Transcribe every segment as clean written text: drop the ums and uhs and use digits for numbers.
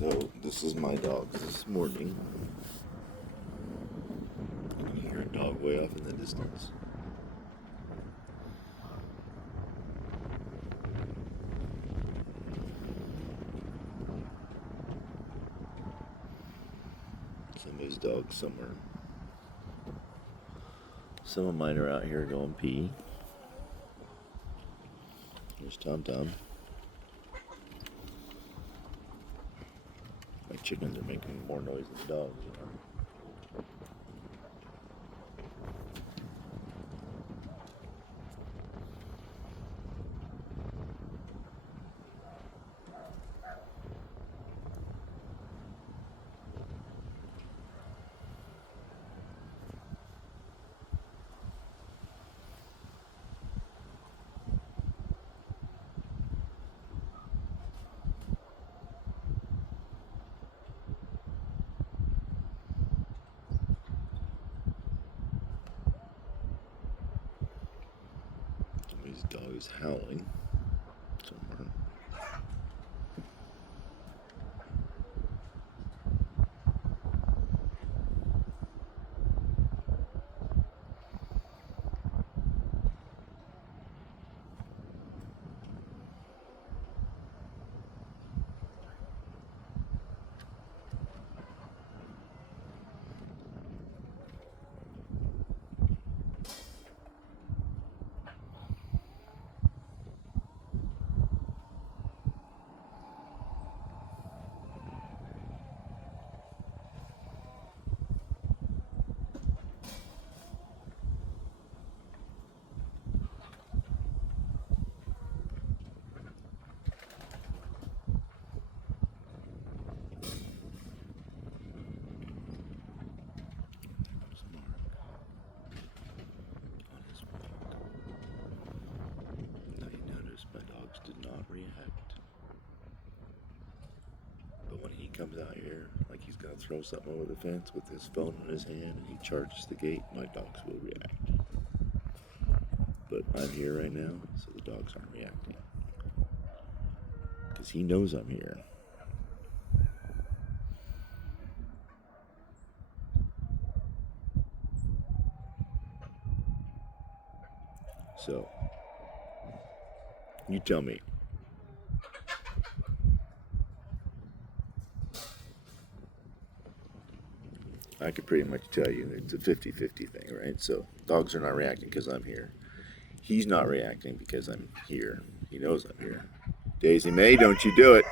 So this is my dog this morning. You can hear a dog way off in the distance. Somebody's dog somewhere. Some of mine are out here going pee. Here's Tom Tom. My chickens are making more noise than dogs, you know. Somebody's dog is howling somewhere. My dogs did not react. But when he comes out here, like he's gonna throw something over the fence with his phone in his hand and he charges the gate, my dogs will react. But I'm here right now, so the dogs aren't reacting. Because he knows I'm here. So, you tell me. I could pretty much tell you it's a 50-50 thing, right? So dogs are not reacting because I'm here. He's not reacting because I'm here. He knows I'm here. Daisy May, don't you do it.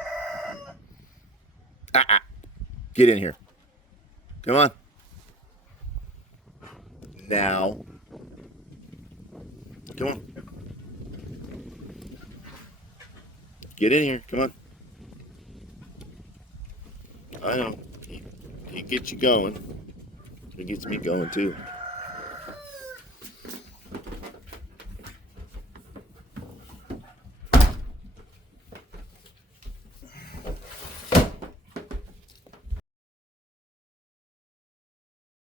Get in here. Come on. Now. Come on. Get in here. Come on. I know. He gets you going. He gets me going too.